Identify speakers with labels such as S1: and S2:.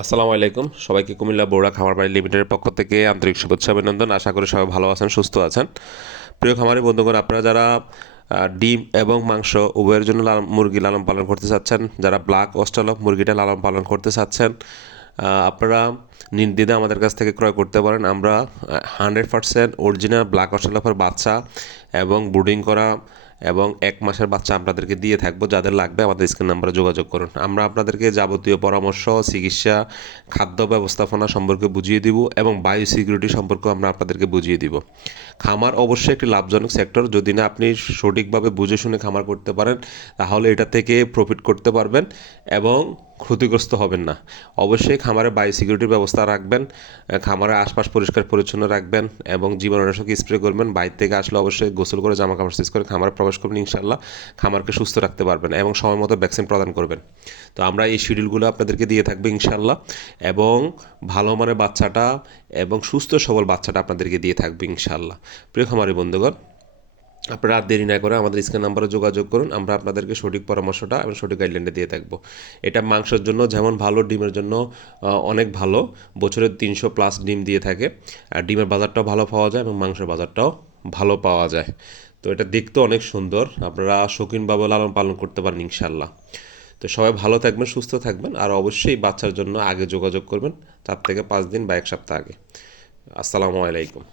S1: আসসালামু আলাইকুম। সবাইকে কুমিল্লা বৌড়া খামার বাড়ি লিমিটেডের পক্ষ থেকে আন্তরিক শুভেচ্ছা অভিনন্দন। আশা করি সবাই ভালো আছেন, সুস্থ আছেন। প্রিয় খামারি বন্ধুগণ, আপনারা যারা ডিম এবং মাংস উভয়ের জন্য মুরগি লালন পালন করতে চাচ্ছেন, যারা ব্ল্যাক অস্ট্রালক মুরগিটা লালন পালন করতে চাচ্ছেন আপনারা নির্দ্বিধা আমাদের কাছ থেকে ক্রয় করতে পারেন। আমরা হান্ড্রেড পার্সেন্ট অরিজিনাল ব্ল্যাক অস্ট্রালফের বাচ্চা এবং ব্রুডিং করা এবং এক মাসের বাচ্চা আপনাদেরকে দিয়ে থাকব। যাদের লাগবে আমাদের স্ক্রিন নাম্বারে যোগাযোগ করুন। আমরা আপনাদেরকে যাবতীয় পরামর্শ, চিকিৎসা, খাদ্য ব্যবস্থাপনা সম্পর্কে বুঝিয়ে দিব এবং বায়ো সিকিউরিটি সম্পর্কে আমরা আপনাদেরকে বুঝিয়ে দিব। খামার অবশ্যই একটি লাভজনক সেক্টর। যদি না আপনি সঠিকভাবে বুঝে শুনে খামার করতে পারেন, তাহলে এটা থেকে প্রফিট করতে পারবেন এবং ক্ষতিগ্রস্ত হবেন না। অবশ্যই খামারে বায়ো সিকিউরিটির ব্যবস্থা রাখবেন খামারের আশপাশ পরিষ্কার পরিচ্ছন্ন রাখবেন এবং জীবাণুনাশক স্প্রে করবেন। বাইরে থেকে আসলে অবশ্যই গোসল করে জামা কাপড় চেঞ্জ করে খামারে প্রবেশ করবেন ইনশাল্লাহ খামারকে সুস্থ রাখতে পারবেন এবং সময় মতো ভ্যাকসিন প্রদান করবেন। তো আমরা এই শিডিউলগুলো আপনাদেরকে দিয়ে থাকব ইনশাল্লাহ এবং ভালো মানের বাচ্চাটা এবং সুস্থ সবল বাচ্চাটা আপনাদেরকে দিয়ে থাকবে ইনশাল্লাহ প্রিয় খামারি বন্ধুগণ আপনারা আর দেরি না করে আমাদের স্ক্রিন নাম্বারে যোগাযোগ করুন, আমরা আপনাদেরকে সঠিক পরামর্শটা এবং সঠিক গাইডলাইনটা দিয়ে থাকব। এটা মাংসের জন্য যেমন ভালো, ডিমের জন্য অনেক ভালো। বছরে তিনশো প্লাস ডিম দিয়ে থাকে। আর ডিমের বাজারটাও ভালো পাওয়া যায় এবং মাংসের বাজারটাও ভালো পাওয়া যায়। তো এটা দেখতে অনেক সুন্দর। আপনারা শৌখিনভাবে লালন পালন করতে পারেন ইনশাল্লাহ তো সবাই ভালো থাকবেন, সুস্থ থাকবেন আর অবশ্যই বাচ্চার জন্য আগে যোগাযোগ করবেন, চার থেকে পাঁচ দিন বা এক সপ্তাহ আগে। আসসালামু আলাইকুম।